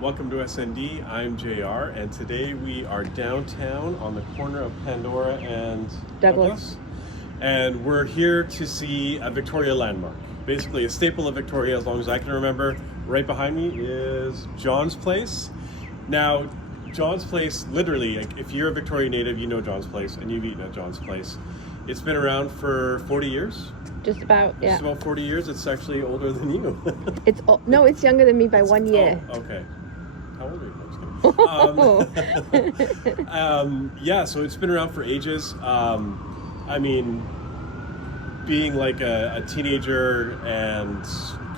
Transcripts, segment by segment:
Welcome to SND. I'm JR, and today we are downtown on the corner of Pandora and Douglas. And we're here to see a Victoria landmark, basically a staple of Victoria as long as I can remember. Right behind me is John's Place. Now, John's Place, literally, if you're a Victoria native, you know John's Place, and you've eaten at John's Place. It's been around for 40 years. Just about, yeah. Just about 40 years. It's actually older than you. It's younger than me by 1 year. Oh, okay. How old are you? I'm just kidding. Yeah, so it's been around for ages. I mean, being like a teenager and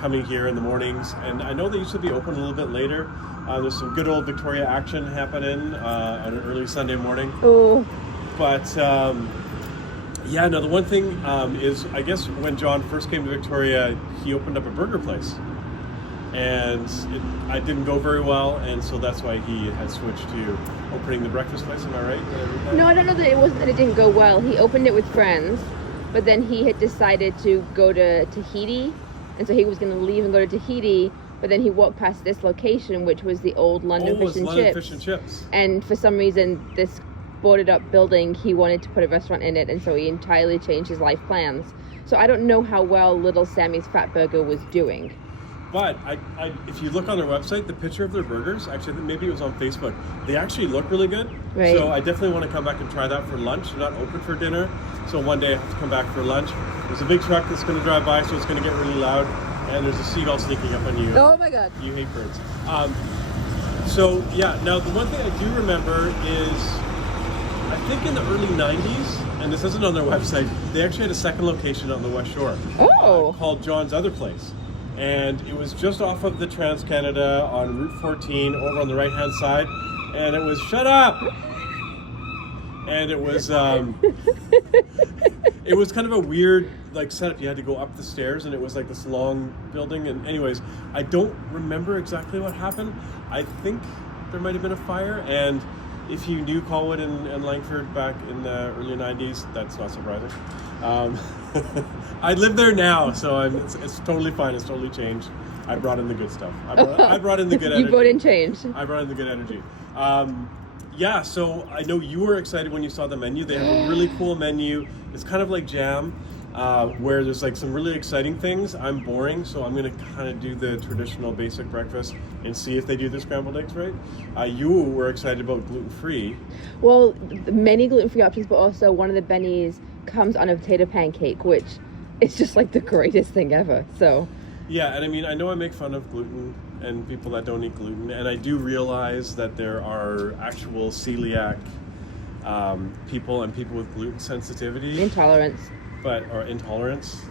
coming here in the mornings, and I know they used to be open a little bit later. There's some good old Victoria action happening on an early Sunday morning. Oh. But yeah, no, the one thing is, I guess when John first came to Victoria, he opened up a burger place. And I didn't go very well, and so that's why he had switched to opening the breakfast place. Am I right? No, I don't know that it wasn't that it didn't go well. He opened it with friends, but then he had decided to go to Tahiti, and so he was going to leave and go to Tahiti, but then he walked past this location, which was the old London Fish and Chips. And for some reason, this boarded up building, he wanted to put a restaurant in it, and so he entirely changed his life plans. So I don't know how well Little Sammy's Fat Burger was doing. But if you look on their website, the picture of their burgers, actually, I think maybe it was on Facebook, they actually look really good. Right. So I definitely want to come back and try that for lunch. They're not open for dinner, so one day I have to come back for lunch. There's a big truck that's going to drive by, so it's going to get really loud, and there's a seagull sneaking up on you. Oh my God. You hate birds. So yeah, now the one thing I do remember is, I think in the early 90s, and this isn't on their website, they actually had a second location on the West Shore. Called John's Other Place. And it was just off of the Trans-Canada on Route 14 over on the right-hand side. And it was, shut up! And it was, it was kind of a weird, setup. You had to go up the stairs, and it was like this long building. And anyways, I don't remember exactly what happened. I think there might have been a fire. And if you knew Colwood and Langford back in the early 90s, that's not surprising. I live there now, so it's totally fine. It's totally changed. I brought in the good stuff. I brought in the good energy. You brought in change. I brought in the good energy. Yeah, so I know you were excited when you saw the menu. They have a really cool menu. It's kind of like Jam, where there's some really exciting things. I'm boring, so I'm going to kind of do the traditional basic breakfast and see if they do the scrambled eggs right. You were excited about gluten-free. Well, many gluten-free options, but also one of the bennies comes on a potato pancake, which is just the greatest thing ever. So yeah, and I mean, I know I make fun of gluten and people that don't eat gluten, and I do realize that there are actual celiac people and people with gluten sensitivity. Intolerance. Or intolerance.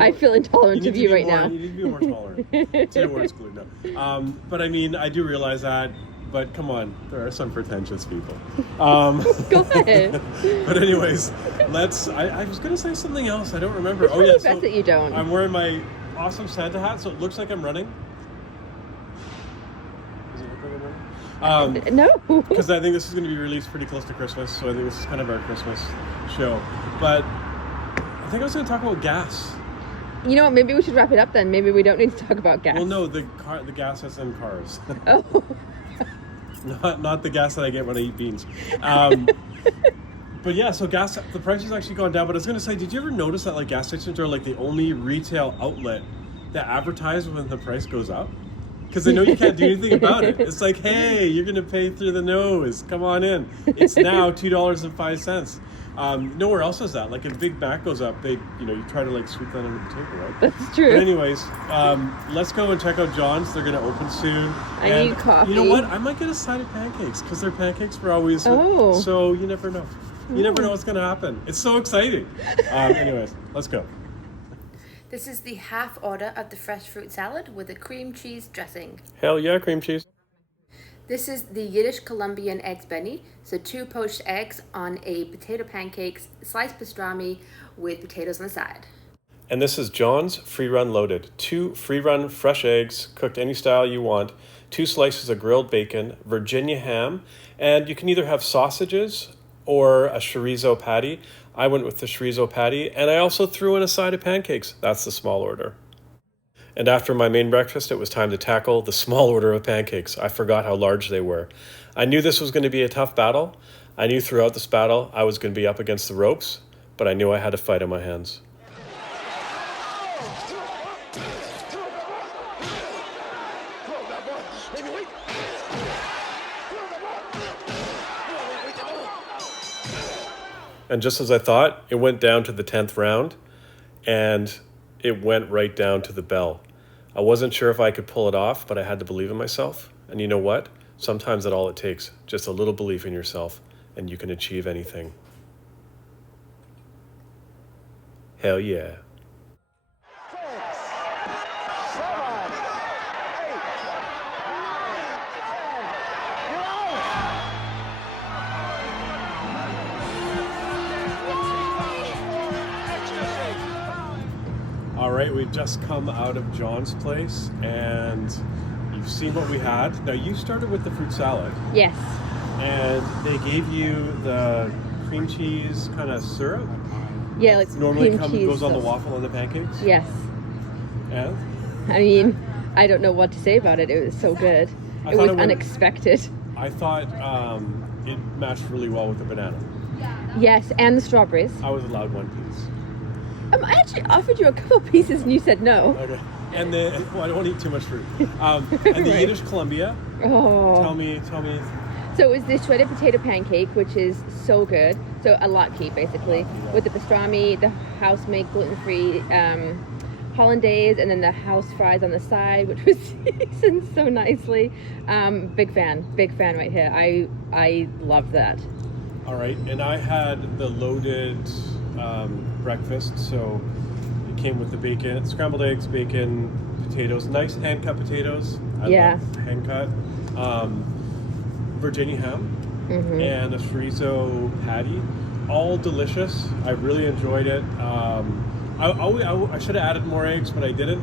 I feel intolerant of you right now. You need to be more tolerant. Say the words gluten. No. But I mean, I do realize that. But come on, there are some pretentious people. Go ahead. But anyways, I was going to say something else. I don't remember. It's really best that you don't. I'm wearing my awesome Santa hat, so it looks like I'm running. Does it look like I'm running? No. Because I think this is going to be released pretty close to Christmas, so I think this is kind of our Christmas show. But I think I was going to talk about gas. You know what? Maybe we should wrap it up then. Maybe we don't need to talk about gas. Well, no, the gas that's in cars. Oh. Not the gas that I get when I eat beans. But yeah, so gas, the price has actually gone down. But I was going to say, did you ever notice that gas stations are the only retail outlet that advertise when the price goes up? Because they know you can't do anything about it. It's like, hey, you're going to pay through the nose. Come on in. It's now $2.05. Nowhere else is that. If Big Mac goes up, you try to sweep that under the table, right? That's true. But anyways, let's go and check out John's. They're going to open soon. I need coffee. You know what? I might get a side of pancakes because their pancakes were always. Oh. So you never know. You never know what's going to happen. It's so exciting. Anyways, let's go. This is the half order of the fresh fruit salad with a cream cheese dressing. Hell yeah, cream cheese. This is the Yiddish Colombian eggs benny. So 2 poached eggs on a potato pancakes, sliced pastrami with potatoes on the side. And this is John's Free Run Loaded. 2 free run fresh eggs, cooked any style you want, 2 slices of grilled bacon, Virginia ham, and you can either have sausages or a chorizo patty. I went with the chorizo patty, and I also threw in a side of pancakes. That's the small order. And after my main breakfast, it was time to tackle the small order of pancakes. I forgot how large they were. I knew this was going to be a tough battle. I knew throughout this battle I was going to be up against the ropes, but I knew I had a fight on my hands. And just as I thought, it went down to the 10th round, and it went right down to the bell. I wasn't sure if I could pull it off, but I had to believe in myself. And you know what? Sometimes that's all it takes. Just a little belief in yourself, and you can achieve anything. Hell yeah. All right, we've just come out of John's place, and you've seen what we had. Now, you started with the fruit salad, Yes. and they gave you the cream cheese kind of syrup. Yeah, like Normally cream cheese goes on the sauce. waffle and the pancakes. Yes. And I mean, I don't know what to say about it. It was so good. I It thought was it would- unexpected. I thought it matched really well with the banana. Yes, and the strawberries. I was allowed one piece. I actually offered you a couple pieces and you said no. Okay. And the I don't eat too much fruit. And the Right. Yiddish Columbia. Oh. Tell me. So it was this shredded potato pancake, which is so good. So a latke, basically, Yeah. with the pastrami, the house-made gluten-free hollandaise, and then the house fries on the side, which was seasoned so nicely. Big fan right here. I love that. All right, and I had the loaded breakfast, so it came with the bacon, scrambled eggs, bacon, potatoes, nice hand-cut potatoes. I Yeah. love hand-cut. Virginia ham Mm-hmm. and a chorizo patty, all delicious. I really enjoyed it. I should have added more eggs, but I didn't.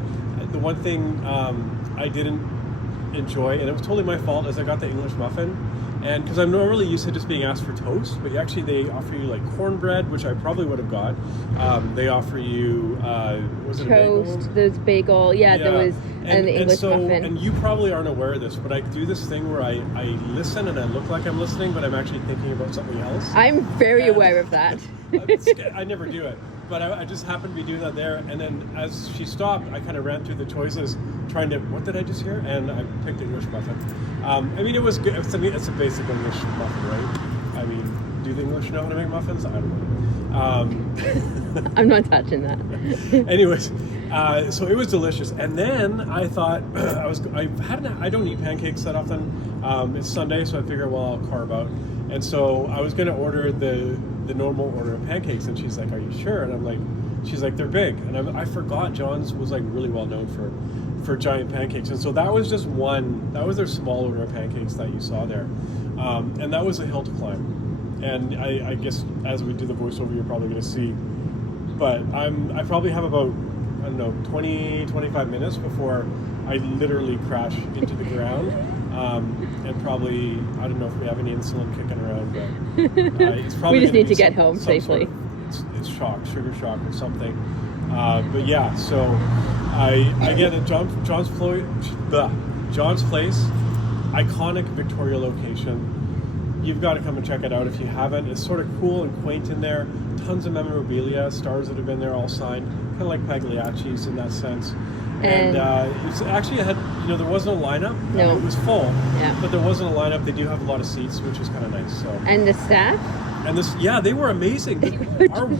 The one thing I didn't enjoy, and it was totally my fault, is I got the English muffin. And because I'm normally used to just being asked for toast, but actually they offer you like cornbread, which I probably would have got. They offer you, was it a bagel? Toast, there's bagel, there was, and the English muffin. And you probably aren't aware of this, but I do this thing where I listen and I look like I'm listening, but I'm actually thinking about something else. I'm very And- aware of that. I never do it, but I just happened to be doing that there. And then as she stopped, I kind of ran through the choices, trying to, what did I just hear? And I picked English muffin. I mean, it was good. It's a basic English muffin, right? I mean, do the English know how to make muffins? I don't know. I'm not touching that. Anyways, so it was delicious. And then I thought, I don't eat pancakes that often. It's Sunday, so I figured, well, I'll carve out. And so I was going to order the normal order of pancakes, and she's like, "Are you sure?" And I'm like, she's like, "They're big." And I forgot John's was like really well known for giant pancakes, and so that was just one. That was their small order of pancakes that you saw there, and that was a hill to climb. And I guess as we do the voiceover, you're probably going to see. But I probably have about, I don't know, 20-25 minutes before I literally crash into the ground. And probably, I don't know if we have any insulin kicking around, but it's probably We just gonna need be to get home some safely. Sort of, it's shock, sugar shock or something. But yeah, so I get it. John's Place, iconic Victoria location. You've got to come and check it out if you haven't. It's sort of cool and quaint in there. Tons of memorabilia, stars that have been there all signed, kind of like Pagliacci's in that sense. And it's actually there wasn't a lineup. No. It was full. Yeah. But there wasn't a lineup. They do have a lot of seats, which is kind of nice. So. And the staff? And they were amazing.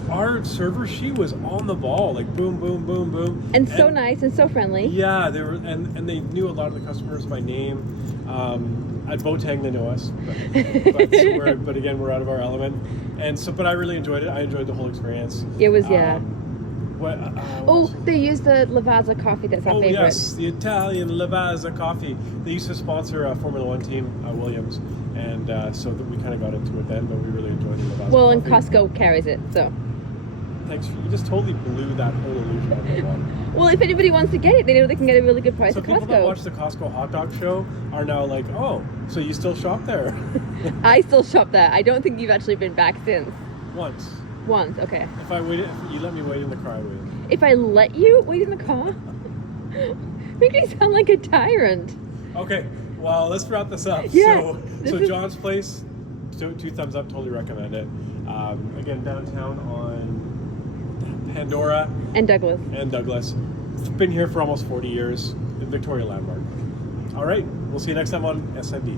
Our server, she was on the ball, like boom, boom, boom, boom. And so nice and so friendly. Yeah, they were, and they knew a lot of the customers by name. At Boateng, they know us, but again, we're out of our element. And so, but I really enjoyed it. I enjoyed the whole experience. It was, they used the Lavazza coffee. That's our favorite. Oh yes, the Italian Lavazza coffee. They used to sponsor a Formula One team, Williams, and so that we kind of got into it then. But we really enjoyed the Lavazza. Well, and coffee. Costco carries it, so. Thanks. You just totally blew that whole illusion out of the water. Well, if anybody wants to get it, they know they can get a really good price So at people that Costco. watch the Costco hot dog show are now like, oh, so you still shop there? I still shop there. I don't think you've actually been back since. Once. Once, okay. If you let me wait in the car, I waited. If I let you wait in the car? Make me sound like a tyrant. Okay, well, let's wrap this up. Yes, So this is- John's Place, two thumbs up, totally recommend it. Again, downtown on Pandora And Douglas. and Douglas. Been here for almost 40 years. Victoria Landmark. All right, we'll see you next time on SND.